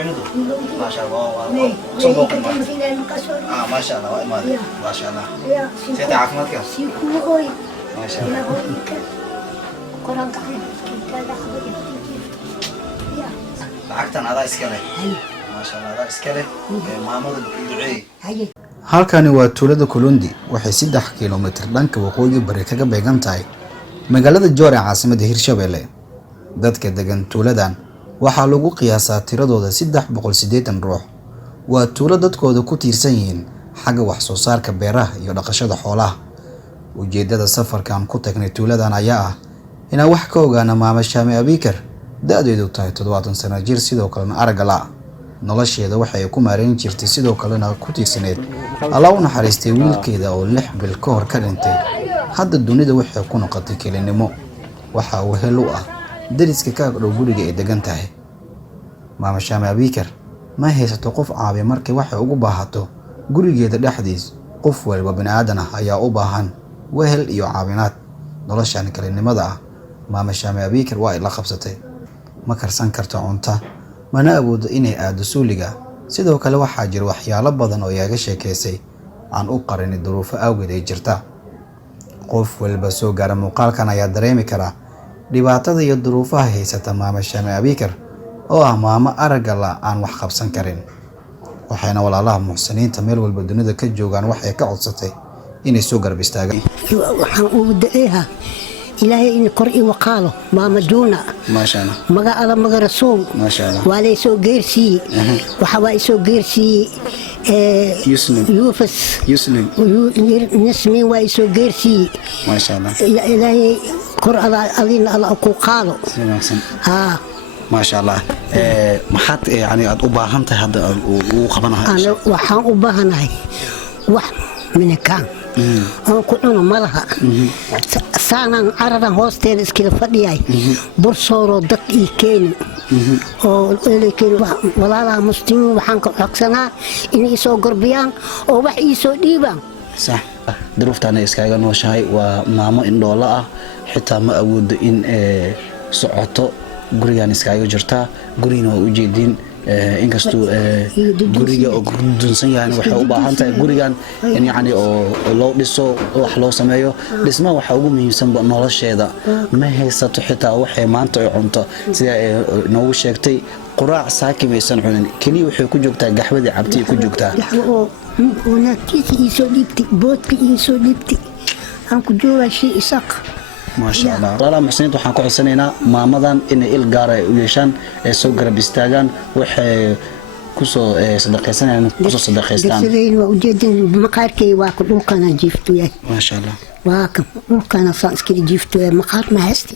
ما شاء الله ما شاء الله ما شاء الله سيدي عافمتك ما شاء الله lacagtan adaa iskale maasha Allah adaa iskale maamada ducee halkani waa tuulada Kulundi waxay 3 kiiloomitir dhanka waqooyi bari kaga beegan tahay magaalada Joore caasimadda Hirshabelle dadka degan tuuladan waxaa lagu qiyaasaa tiradooda 380 ruux waa tuulo dadkooda ku tiirsan yihiin xagga wax soo saarka beeraha iyo dhaqashada xoolaha ujeedada safarkan ku tagnay tuuladan ayaa ah inaan wax ka ogaano maama Shaami Abikar da'deedu tahay 70 sano jir sidoo kalena arag la nolosheeda waxay ku maareyn jirtay sidoo kalena ku tiirsaneed Allah u naxariistay wiilkeeda oo 6 bil ka hor ka dhintay hadda dunida waxay ku noqotay kelinimo waxa uu helo ah dariska ka dhow guriga ay degan tahay maama Shaami Abikar ma haysato qof caabi markii waxay ugu baahato gurigeeda dhexdiis qof walba bini'aadan ah ayaa u baahan wehel iyo caawinaad noloshan kelinimada ah maama Shaami Abikar waa ila qabsatay ma karsan karto cunto mana awoodo inay aado suuliga sidoo kale waxaa jira waxyaalo badan oo iyaga sheekeysay aan u qarin duruufo awgeed ay jirta qof walba soo gaar muuqaalkan ayaa dareemi kara dhibaatada iyo duruufaha haysata maama Shaami Abikar oo ah maama arag la aan wax qabsan karin waxayna walaalaha muxsiniinta meel walba dunida ka joogan waxay ka codsatay inay soo garab istaagaan waxaan u daceeha إلهي إن قرئ وقاله ماما جونا ما شاء الله مجا على مجا رسول ما شاء الله وعلي سو جيرسي وحواي سو جيرسي يوفس يسلم نسمي واي سو جيرسي ما شاء الله إلهي قرأ علينا على قاله ها ما شاء الله محط يعني أباهنت هذا وقبنا أنا وحان أباهناي وح من كان أنا كلنا ملها سانا عرضا هوستيل إسكيل فدياي برصورو دقي كيني أو اللي كيني ولا لا مسلمين وحنك حقسنا إني يسوع قربيان أو وح يسوع ديبان صح ظروفتنا إسكايغا نوشاي وماما إن دولا حتى ما أود إن سعوتو gurigan iskaaga jirta gurina oo u jeedin inkastoo guriga oo dunsan yahay waxa u baahan tahay gurigan in yaani oo loo dhiso wax loo sameeyo dhisma waxa ugu muhiimsan nolosheeda ma haysato xitaa waxay maanta ay cunto sida noogu sheegtay quraac saakimaysan cunin kaliya waxay ku joogtaa gaxwadii cabti ku joogtaa oo naagtiisii soo dhigtay boodkii soo dhigtay aan ku joogaa shay isaq ما شاء الله والله محسنين waxaan ku xusanaynaa maamadan in il gaar ah u yeeshaan ee soo garab istaagaan waxay ku soo sadaqaysanayaan ku soo sadaqaystaan sideen waa ujeedin maqaarkay waa ku dhulkana jiifto yahay ما شاء الله waa ka dhulkana saan iska jiifto maqaar ma haysti